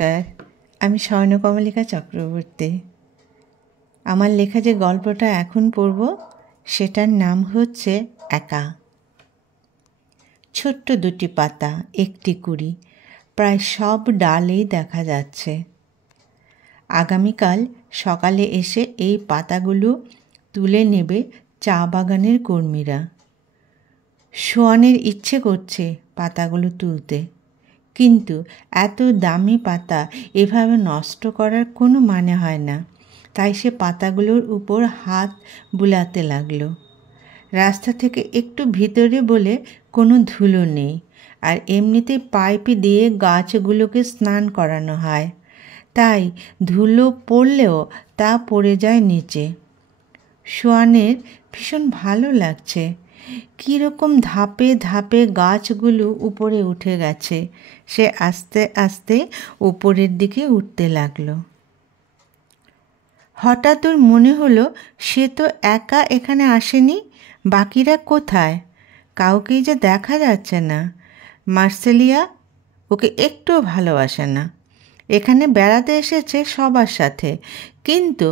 নমস্কার, আমি স্বর্ণকমলিকা চক্রবর্তী। আমার লেখা যে গল্পটা এখন পড়ব সেটার নাম হচ্ছে একা। ছোট্ট দুটি পাতা, একটি কুড়ি, প্রায় সব ডালেই দেখা যাচ্ছে। আগামীকাল সকালে এসে এই পাতাগুলো তুলে নেবে চা বাগানের কর্মীরা। সোয়ানের ইচ্ছে করছে পাতাগুলো তুলতে, কিন্তু এত দামি পাতা এভাবে নষ্ট করার কোনো মানে হয় না। তাই সে পাতাগুলোর উপর হাত বুলাতে লাগলো। রাস্তা থেকে একটু ভিতরে বলে কোনো ধুলো নেই, আর এমনিতে পাইপ দিয়ে গাছগুলোকে স্নান করানো হয়, তাই ধুলো পড়লেও তা পড়ে যায় নিচে। সোয়ানের ভীষণ ভালো লাগছে। কীরকম ধাপে ধাপে গাছগুলো উপরে উঠে গেছে। সে আস্তে আস্তে উপরের দিকে উঠতে লাগলো। হঠাৎ ওর মনে হলো সে তো একা এখানে আসেনি, বাকিরা কোথায়? কাউকেই যে দেখা যাচ্ছে না। মার্সেলিয়া ওকে একটুও ভালোবাসে না। এখানে বেড়াতে এসেছে সবার সাথে, কিন্তু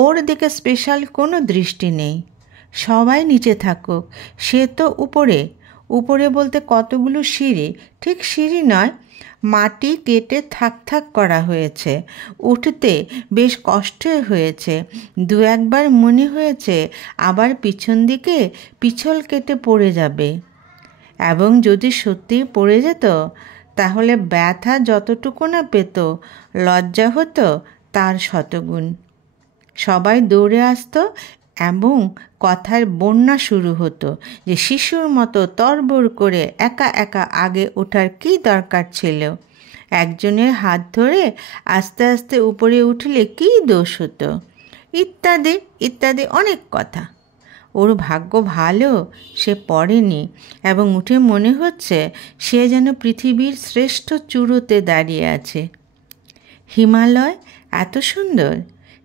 ওর দিকে স্পেশাল কোনো দৃষ্টি নেই। সবাই নিচে থাকুক, সে তো উপরে। উপরে বলতে কতগুলো সিঁড়ি, ঠিক সিঁড়ি নয়, মাটি কেটে থাক থাক করা হয়েছে। উঠতে বেশ কষ্ট হয়েছে। দু একবার মনে হয়েছে আবার পিছন দিকে পিছল কেটে পড়ে যাবে, এবং যদি সত্যিই পড়ে যেত তাহলে ব্যথা যতটুকু না পেত, লজ্জা হতো তার শতগুণ। সবাই দৌড়ে আসতো এবং কথার বন্যা শুরু হতো যে শিশুর মতো তড়বড় করে একা একা আগে ওঠার কী দরকার ছিল। একজনের হাত ধরে আস্তে আস্তে উপরে উঠলে কী দোষ হতো, ইত্যাদি ইত্যাদি অনেক কথা। ওর ভাগ্য ভালো সে পড়েনি, এবং উঠে মনে হচ্ছে সে যেন পৃথিবীর শ্রেষ্ঠ চূড়োতে দাঁড়িয়ে আছে। হিমালয় এত সুন্দর,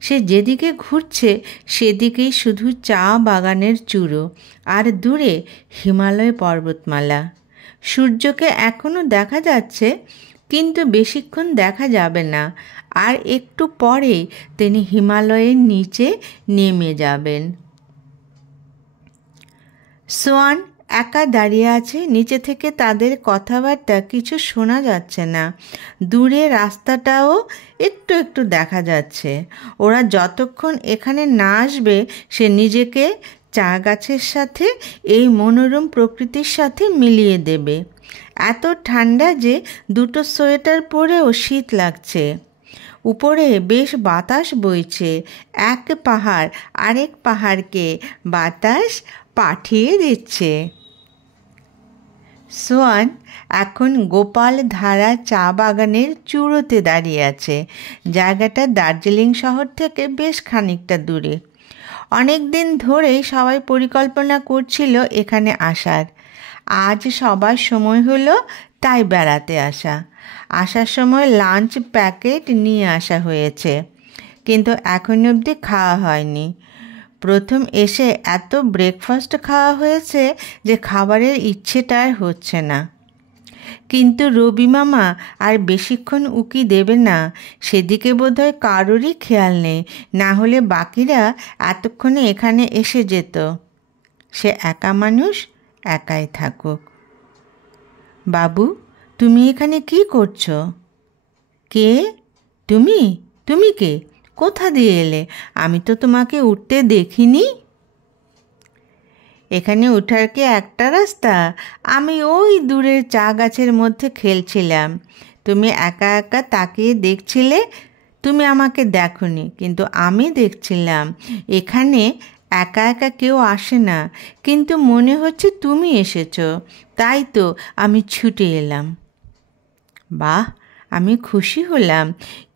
সে যেদিকে ঘুরছে সেদিকেই শুধু চা বাগানের চূড়ো, আর দূরে হিমালয় পর্বতমালা। সূর্যকে এখনও দেখা যাচ্ছে, কিন্তু বেশিক্ষণ দেখা যাবে না। আর একটু পরে তিনি হিমালয়ের নিচে নেমে যাবেন। সোয়ান একা দাঁড়িয়ে আছে। নিচে থেকে তাদের কথাবার্তা কিছু শোনা যাচ্ছে না। দূরে রাস্তাটাও একটু একটু দেখা যাচ্ছে। ওরা যতক্ষণ এখানে না আসবে সে নিজেকে চা গাছের সাথে এই মনোরম প্রকৃতির সাথে মিলিয়ে দেবে। এত ঠান্ডা যে দুটো সোয়েটার পরেও শীত লাগছে। উপরে বেশ বাতাস বইছে। এক পাহাড় আরেক পাহাড়কে বাতাস পাঠিয়ে দিচ্ছে। সোয়ান এখন গোপাল ধারা চা বাগানের চূড়োতে দাঁড়িয়ে আছে। জায়গাটা দার্জিলিং শহর থেকে বেশ খানিকটা দূরে। অনেক দিন ধরেই সবাই পরিকল্পনা করছিল এখানে আসার। আজ সবার সময় হলো, তাই বেড়াতে আসা। আসার সময় লাঞ্চ প্যাকেট নিয়ে আসা হয়েছে, কিন্তু এখন অবধি খাওয়া হয়নি। প্রথম এসে এত ব্রেকফাস্ট খাওয়া হয়েছে যে খাবারের ইচ্ছেটা আর হচ্ছে না। কিন্তু রবি মামা আর বেশিক্ষণ উকি দেবে না, সেদিকে বোধহয় কারোরই খেয়াল নেই। না হলে বাকিরা এতক্ষণে এখানে এসে যেত। সে একা মানুষ, একাই থাকুক। বাবু, তুমি এখানে কি করছো? কে? তুমি? তুমি কে? কোথা দিয়ে এলে? আমি তো তোমাকে উঠতে দেখিনি। এখানে ওঠার কি একটা রাস্তা? আমি ওই দূরের চা গাছের মধ্যে খেলছিলাম। তুমি একা একা তাকিয়ে দেখছিলে। তুমি আমাকে দেখোনি, কিন্তু আমি দেখছিলাম। এখানে একা একা কেউ আসে না, কিন্তু মনে হচ্ছে তুমি এসেছো, তাই তো আমি ছুটে এলাম। বাহ, আমি খুশি হলাম।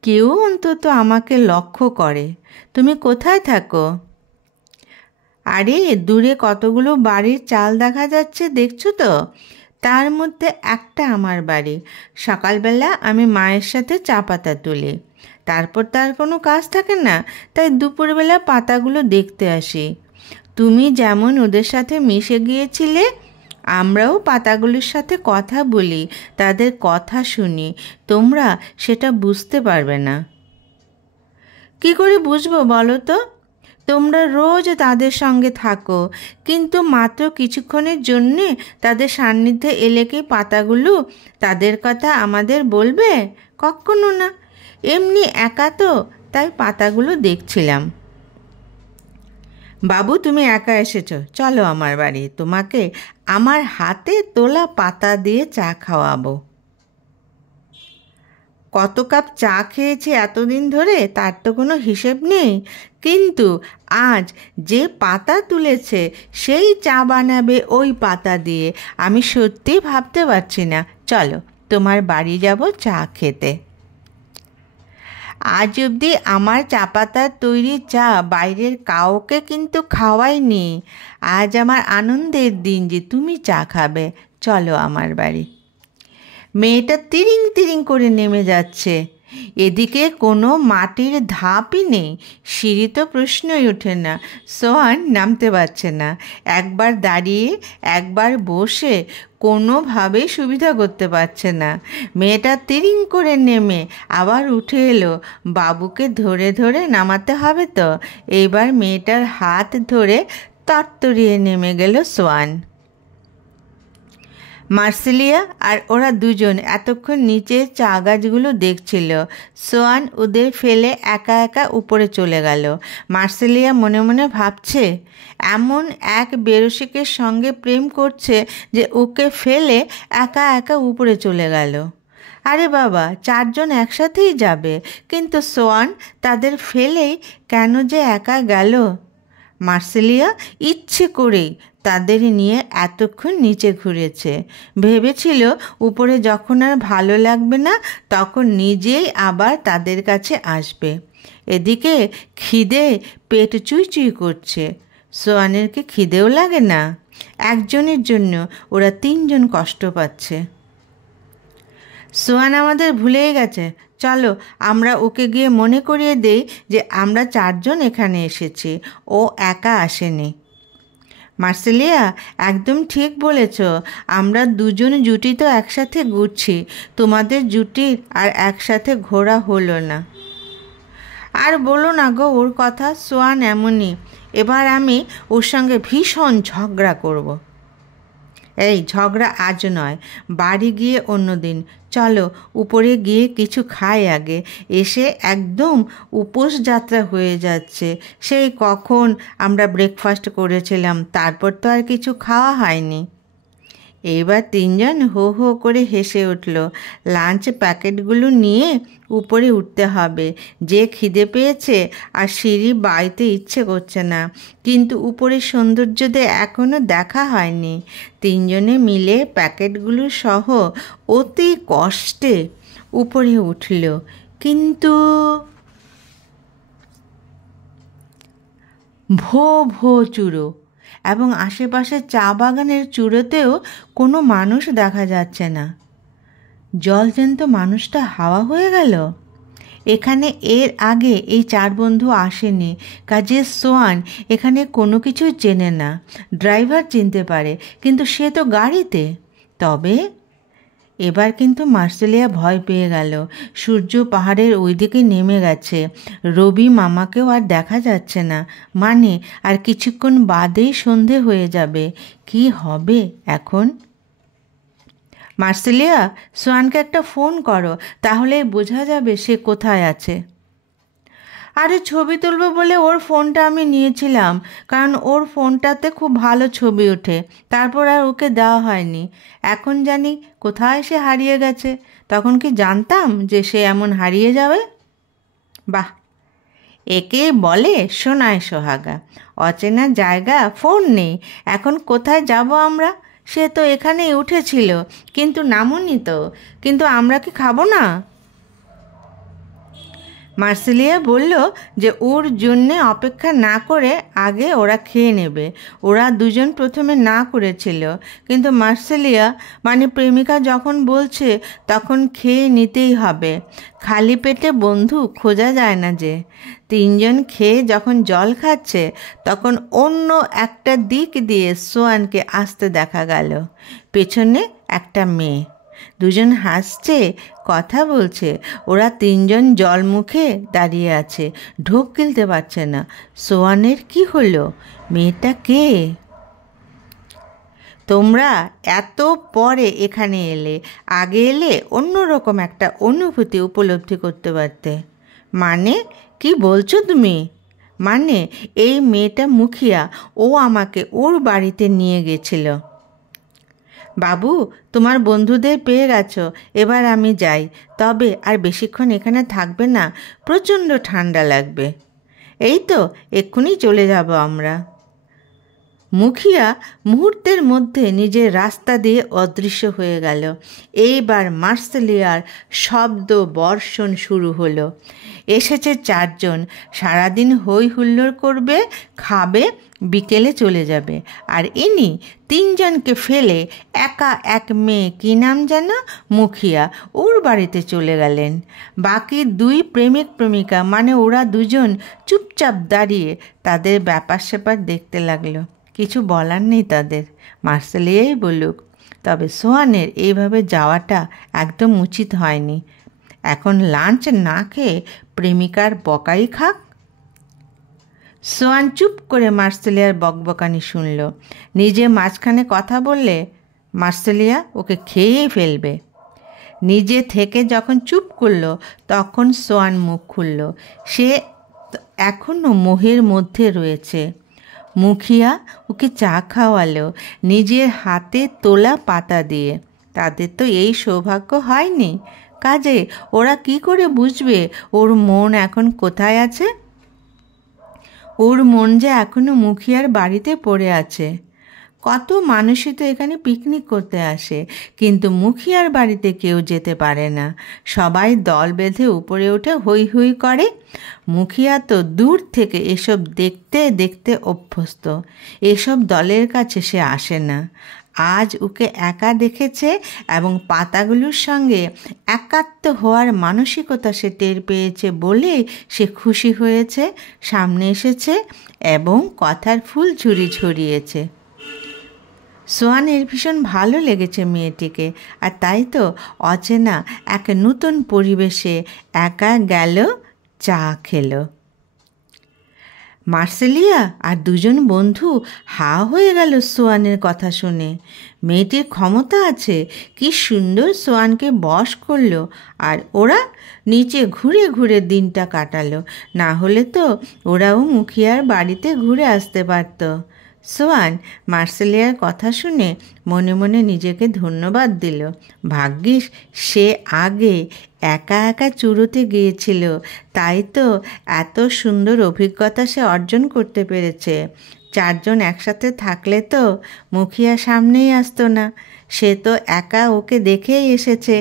কেউ অন্তত আমাকে লক্ষ্য করে। তুমি কোথায় থাকো? আরে, দূরে কতগুলো বাড়ির চাল দেখা যাচ্ছে, দেখছো তো? তার মধ্যে একটা আমার বাড়ি। সকালবেলা আমি মায়ের সাথে চা পাতা তুলি, তারপর তার কোনো কাজ থাকে না, তাই দুপুরবেলা পাতাগুলো দেখতে আসি। তুমি যেমন ওদের সাথে মিশে গিয়েছিলে, আমরাও পাতাগুলির সাথে কথা বলি, তাদের কথা শুনি, তোমরা সেটা বুঝতে পারবে না। কি করে বুঝবো বলো তো? তোমরা রোজ তাদের সঙ্গে থাকো, কিন্তু মাত্র কিছুক্ষণের জন্যে তাদের সান্নিধ্যে এলে কি পাতাগুলো তাদের কথা আমাদের বলবে? কখনো না। এমনি একা তো, তাই পাতাগুলো দেখছিলাম। বাবু, তুমি একা এসেছো, চলো আমার বাড়ি, তোমাকে আমার হাতে তোলা পাতা দিয়ে চা খাওয়াবো। কত কাপ চা খেয়েছি এতদিন ধরে তার তো কোনো হিসেব নেই, কিন্তু আজ যে পাতা তুলেছে সেই চা বানাবে ওই পাতা দিয়ে, আমি সত্যি ভাবতে পারছি না। চলো তোমার বাড়ি যাব চা খেতে। আজ অবধি আমার চা পাতার তৈরি চা বাইরের কাউকে কিন্তু খাওয়াইনি। আজ আমার আনন্দের দিন যে তুমি চা খাবে, চলো আমার বাড়ি। মেয়েটা তিরিং তিরিং করে নেমে যাচ্ছে। এদিকে কোনো মাটির ধাপই নেই, সিঁড়ি তো প্রশ্নই ওঠে না। সোহান নামতে পারছে না, একবার দাঁড়িয়ে একবার বসে কোনোভাবেই সুবিধা করতে পারছে না। মেয়েটা তিরিং করে নেমে আবার উঠে এলো। বাবুকে ধরে ধরে নামাতে হবে তো। এইবার মেয়েটার হাত ধরে তরতরিয়ে নেমে গেল সোয়ান। মার্সেলিয়া আর ওরা দুজন এতক্ষণ নিচে চা গাছগুলো দেখছিল। সোয়ান ওদের ফেলে একা একা উপরে চলে গেল। মার্সেলিয়া মনে মনে ভাবছে, এমন এক বেরসিকের সঙ্গে প্রেম করছে যে ওকে ফেলে একা একা উপরে চলে গেল। আরে বাবা, চারজন একসাথেই যাবে, কিন্তু সোয়ান তাদের ফেলেই কেন যে একা গেল? মার্সেলিয়া ইচ্ছে করেই তাদের নিয়ে এতক্ষণ নিচে ঘুরেছে। ভেবেছিল উপরে যখন আর ভালো লাগবে না তখন নিজেই আবার তাদের কাছে আসবে। এদিকে খিদে পেট চুই চুই করছে। সোয়ানের কি খিদেও লাগে না? একজনের জন্য ওরা তিনজন কষ্ট পাচ্ছে। সোয়ান আমাদের ভুলেই গেছে, চলো আমরা ওকে গিয়ে মনে করিয়ে দেই যে আমরা চারজন এখানে এসেছি, ও একা আসেনি। মার্সেলিয়া, একদম ঠিক বলেছ, আমরা দুজন জুটি তো একসাথে ঘুরছি, তোমাদের জুটির আর একসাথে ঘোরা হলো না। আর বলো না গো ওর কথা, সোয়ান এমনই, এবার আমি ওর সঙ্গে ভীষণ ঝগড়া করব। এই ঝগড়া আজ নয়, বাড়ি গিয়ে অন্য দিন। চলো উপরে গিয়ে কিছু খাই আগে, এসে একদম উপোস যাত্রা হয়ে যাচ্ছে। সেই কখন আমরা ব্রেকফাস্ট করেছিলাম, তারপর তো আর কিছু খাওয়া হয়নি। এইবার তিনজন হো হো করে হেসে উঠল। লাঞ্চ প্যাকেটগুলো নিয়ে উপরে উঠতে হবে। যে খিদে পেয়েছে আর সিঁড়ি বাইতে ইচ্ছে করছে না, কিন্তু উপরের সৌন্দর্যদের এখনও দেখা হয়নি। তিনজনে মিলে প্যাকেটগুলো সহ অতি কষ্টে উপরে উঠল, কিন্তু ভো ভো চুড়ো, এবং আশেপাশের চা বাগানের চূড়োতেও কোনো মানুষ দেখা যাচ্ছে না। জলজ্যান্ত মানুষটা হাওয়া হয়ে গেল। এখানে এর আগে এই চার বন্ধু আসেনি, কাজে সোয়ান এখানে কোনো কিছুই চেনে না। ড্রাইভার চিনতে পারে, কিন্তু সে তো গাড়িতে। তবে এবার কিন্তু মার্সেলিয়া ভয় পেয়ে গেল। সূর্য পাহাড়ের ওই দিকে নেমে গেছে, রবি মামাকেও আর দেখা যাচ্ছে না, মানে আর কিছুক্ষণ বাদেই সন্ধে হয়ে যাবে। কি হবে এখন? মার্সেলিয়া, সোয়ানকে একটা ফোন করো, তাহলেই বোঝা যাবে সে কোথায় আছে। আরে ছবি তুলব বলে ওর ফোনটা আমি নিয়েছিলাম, কারণ ওর ফোনটাতে খুব ভালো ছবি ওঠে, তারপর আর ওকে দেওয়া হয়নি। এখন জানি কোথায় সে হারিয়ে গেছে, তখন কি জানতাম যে সে এমন হারিয়ে যাবে? বাহ, একে বলে সোনায় সোহাগা। অচেনা জায়গা, ফোন নেই, এখন কোথায় যাব আমরা? সে তো এখানেই উঠেছিল, কিন্তু নামুনি তো, কিন্তু আমরা কি খাবো না? মার্সেলিয়া বলল যে ওর জন্যে অপেক্ষা না করে আগে ওরা খেয়ে নেবে। ওরা দুজন প্রথমে না করেছিল, কিন্তু মার্সেলিয়া মানে প্রেমিকা যখন বলছে তখন খেয়ে নিতেই হবে। খালি পেটে বন্ধু খোঁজা যায় না যে। তিনজন খেয়ে যখন জল খাচ্ছে তখন অন্য একটা দিক দিয়ে সোয়ানকে আসতে দেখা গেল। পেছনে একটা মেয়ে, দুজন হাসছে, কথা বলছে। ওরা তিনজন জল মুখে দাঁড়িয়ে আছে, ঢোক গিলতে পারছে না। সোয়ানের কি হলো? মেয়েটা কে? তোমরা এত পরে এখানে এলে, আগে এলে অন্যরকম একটা অনুভূতি উপলব্ধি করতে পারতে। মানে কি বলছো তুমি? মানে এই মেয়েটা মুখিয়া, ও আমাকে ওর বাড়িতে নিয়ে গেছিল। বাবু, তোমার বন্ধুদের পেয়ে গেছো, এবার আমি যাই। তবে আর বেশিক্ষণ এখানে থাকবে না, প্রচণ্ড ঠান্ডা লাগবে। এই তো এক্ষুনি চলে যাব আমরা। মুখিয়া মুহূর্তের মধ্যে নিজের রাস্তা দিয়ে অদৃশ্য হয়ে গেল। এইবার মার্সেলিয়ার শব্দ বর্ষণ শুরু হলো। এসেছে চারজন, সারাদিন হই হুল্লোড় করবে, খাবে, বিকেলে চলে যাবে। আর ইনি তিনজনকে ফেলে একা এক মেয়ে, কী নাম যেন, মুখিয়া, ওর বাড়িতে চলে গেলেন। বাকি দুই প্রেমিক প্রেমিকা মানে ওরা দুজন চুপচাপ দাঁড়িয়ে তাদের ব্যাপার স্যাপার দেখতে লাগলো। কিছু বলার নেই তাদের, মার্সেলিয়াই বলুক। তবে সোয়ানের এইভাবে যাওয়াটা একদম উচিত হয়নি। এখন লাঞ্চ না খেয়ে প্রেমিকার বকাই খাক। সোয়ান চুপ করে মার্সেলিয়ার বকবকানি শুনল। নিজে মাঝখানে কথা বললে মার্সেলিয়া ওকে খেয়েই ফেলবে। নিজে থেকে যখন চুপ করলো তখন সোয়ান মুখ খুলল। সে এখনও মোহের মধ্যে রয়েছে। মুখিয়া ওকে চা খাওয়ালো নিজের হাতে তোলা পাতা দিয়ে। তাদের তো এই সৌভাগ্য হয়নি, কাজে ওরা কি করে বুঝবে ওর মন এখন কোথায় আছে? ওর মন যে এখনও মুখিয়ার বাড়িতে পড়ে আছে। কত মানুষই তো এখানে পিকনিক করতে আসে, কিন্তু মুখিয়ার বাড়িতে কেউ যেতে পারে না। সবাই দল বেঁধে উপরে উঠে হই হই করে। মুখিয়া তো দূর থেকে এসব দেখতে দেখতে অভ্যস্ত। এসব দলের কাছে সে আসে না। আজ ওকে একা দেখেছে এবং পাতাগুলোর সঙ্গে একাত্ম হওয়ার মানসিকতা সে টের পেয়েছে বলে সে খুশি হয়েছে, সামনে এসেছে এবং কথার ফুল ছড়িয়েছে। সোয়ানের ভীষণ ভালো লেগেছে মেয়েটিকে, আর তাই তো অচেনা এক নতুন পরিবেশে একা গেল, চা খেলো। মার্সেলিয়া আর দুজন বন্ধু হা হয়ে গেল সোয়ানের কথা শুনে। মেয়েটির ক্ষমতা আছে, কি সুন্দর সোয়ানকে বশ করলো। আর ওরা নিচে ঘুরে ঘুরে দিনটা কাটালো। না হলে তো ওরাও মুখিয়ার বাড়িতে ঘুরে আসতে পারত। সোয়ান মার্সেলিয়ার কথা শুনে মনে মনে নিজেকে ধন্যবাদ দিল। ভাগ্যিস সে আগে একা একা চুরোতে গিয়েছিল, তাই তো এত সুন্দর অভিজ্ঞতা সে অর্জন করতে পেরেছে। চারজন একসাথে থাকলে তো মুখিয়া সামনেই আসতো না। সে তো একা ওকে দেখেই এসেছে।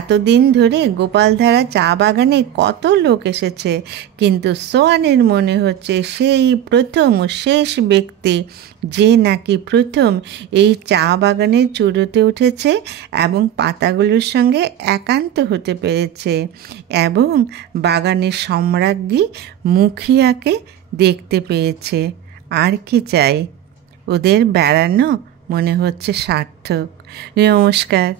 এতদিন ধরে গোপালধারা চা বাগানে কত লোক এসেছে, কিন্তু সোয়ানের মনে হচ্ছে সেই প্রথম শেষ ব্যক্তি যে নাকি প্রথম এই চা বাগানের চূড়োতে উঠেছে এবং পাতাগুলোর সঙ্গে একান্ত হতে পেরেছে এবং বাগানের সম্রাজ্ঞী মুখিয়াকে দেখতে পেয়েছে। আর কি চাই? ওদের বেড়ানো মনে হচ্ছে সার্থক। নমস্কার।